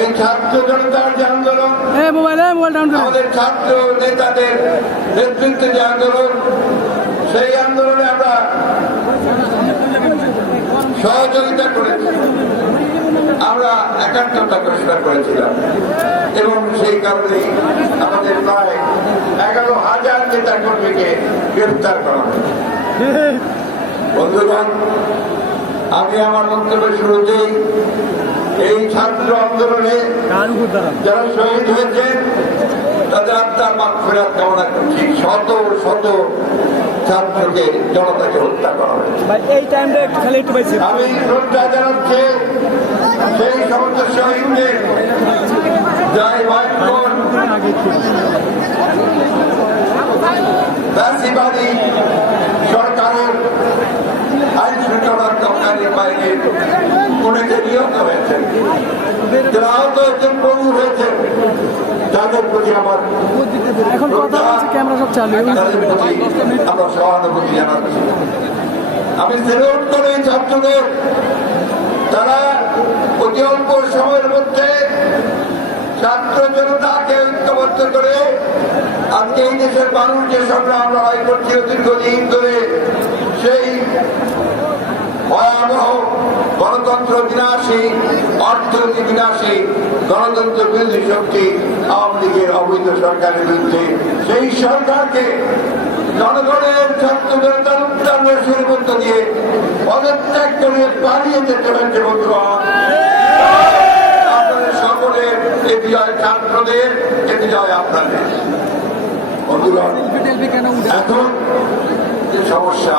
এই ছাত্র জনতার যে আন্দোলন আমাদের ছাত্র নেতাদের নেতৃত্বে যে আন্দোলন সেই আন্দোলনে আমরা সহযোগিতা করেছি আমরা একাত্মতা ঘোষণা করেছিলাম। এবং সেই কারণে আমাদের প্রায় এগারো হাজার নেতা কর্মীকে গ্রেফতার করা হয়েছে। বন্ধুগণ আমি আমার বক্তব্যের শুরুতেই এই ছাত্র আন্দোলনে যারা শহীদ হয়েছেন তাদের আত্মার মাঠ ফেরাত কামনা করছি। শত শত ছাত্রকে জনতাকে হত্যা করা হয়েছে। আমি শ্রদ্ধা জানাচ্ছি সেই সমস্ত শহীদদের ফ্যাসিবাদী সরকারের আইন শৃঙ্খলা রক্ষাকারী বাইরে অনেকে নিহত হয়েছে যারা আহত হয়েছেন প্রভু হয়েছে তাদের প্রতি আমার এখন কথা বলছে ক্যামেরা সব চালু। আমরা সহানুভূতি জানাচ্ছি। আমি সেলুট করি ছাত্রদের তারা অতি অল্প সময়ের মধ্যে ছাত্র জনতাকে ঐক্যবদ্ধ করে আজকে এই দেশের মানুষ যে সংগ্রাম লড়াই করছিল দীর্ঘদিন ধরে সেই ভয়াবহ গণতন্ত্র বিনাশী অর্থনীতি বিনাশী গণতন্ত্র বিরোধী শক্তি আওয়ামী লীগের অবৈধ সরকারের বিরুদ্ধে সেই সরকারকে জনগণের ছাত্র জনতার উত্তর মধ্য দিয়ে পদত্যাগ করে পালিয়ে যেতে হয়েছে বন্ধুগণ আপনাদের সকলের এ বিজয় ছাত্রদের এ বিজয় আপনাদের। বন্ধুগণ এখন সমস্যা।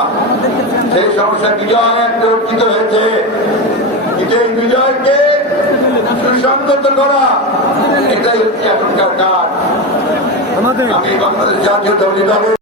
সেই সমস্যা বিজয় অর্জিত হয়েছে। কিন্তু এই বিজয়কে সুসংগত করা এটাই হচ্ছে এখনকার কাজ। আমি বাংলাদেশ জাতীয় দল